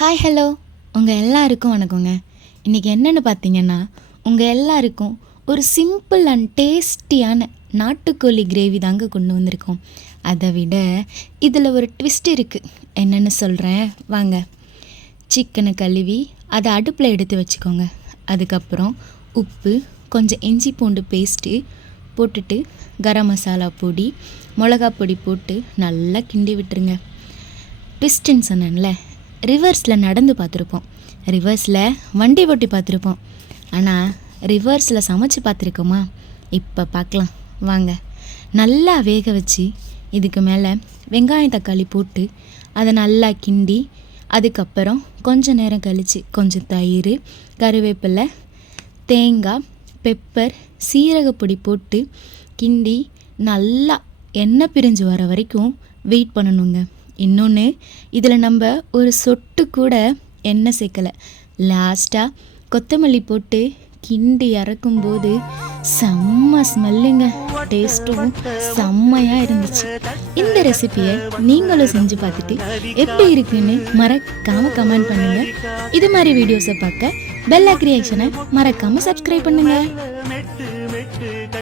Hi hello உங்கள் எல்லாருக்கும் வணக்கங்க. இன்றைக்கி என்னென்னு பார்த்தீங்கன்னா, உங்கள் எல்லாருக்கும் ஒரு சிம்பிள் அண்ட் டேஸ்டியான நாட்டுக்கோழி கிரேவி தாங்க கொண்டு வந்திருக்கோம். அதை விட இதில் ஒரு ட்விஸ்ட் இருக்குது. என்னென்னு சொல்கிறேன் வாங்க. சிக்கனை கழுவி அதை அடுப்பில் எடுத்து வச்சுக்கோங்க. அதுக்கப்புறம் உப்பு, கொஞ்சம் இஞ்சி பூண்டு பேஸ்ட்டு போட்டுட்டு கரம் மசாலா பொடி, மிளகா பொடி போட்டு நல்லா கிண்டி விட்டுருங்க. ட்விஸ்ட்டுன்னு சொன்னேன்ல, ரிவர்ஸில் நடந்து பார்த்துருப்போம், ரிவர்ஸில் வண்டி ஓட்டி பார்த்துருப்போம், ஆனால் ரிவர்ஸில் சமைச்சு பார்த்துருக்கோமா? இப்போ பார்க்கலாம் வாங்க. நல்லா வேக வச்சு இதுக்கு மேலே வெங்காயம் தக்காளி போட்டு அதை நல்லா கிண்டி, அதுக்கப்புறம் கொஞ்சம் நேரம் கழித்து கொஞ்சம் தயிர், கருவேப்பிலை, தேங்காய், பெப்பர், சீரகப்பொடி போட்டு கிண்டி நல்லா எண்ணெய் பிரிஞ்சு வர வரைக்கும் வெயிட் பண்ணணுங்க. இன்னொன்று, இதில் நம்ம ஒரு சொட்டு கூட எண்ணெய் சேர்க்கலை. லாஸ்ட்டாக கொத்தமல்லி போட்டு கிண்டி இறக்கும்போது செம்ம ஸ்மெல்லுங்க. டேஸ்ட்டும் செம்மையாக இருந்துச்சு. இந்த ரெசிபியை நீங்களும் செஞ்சு பார்த்துட்டு எப்படி இருக்குன்னு மறக்காமல் கமெண்ட் பண்ணுங்கள். இது மாதிரி வீடியோஸை பார்க்க பெல் ரியாக்ஷனை மறக்காமல் சப்ஸ்கிரைப் பண்ணுங்கள்.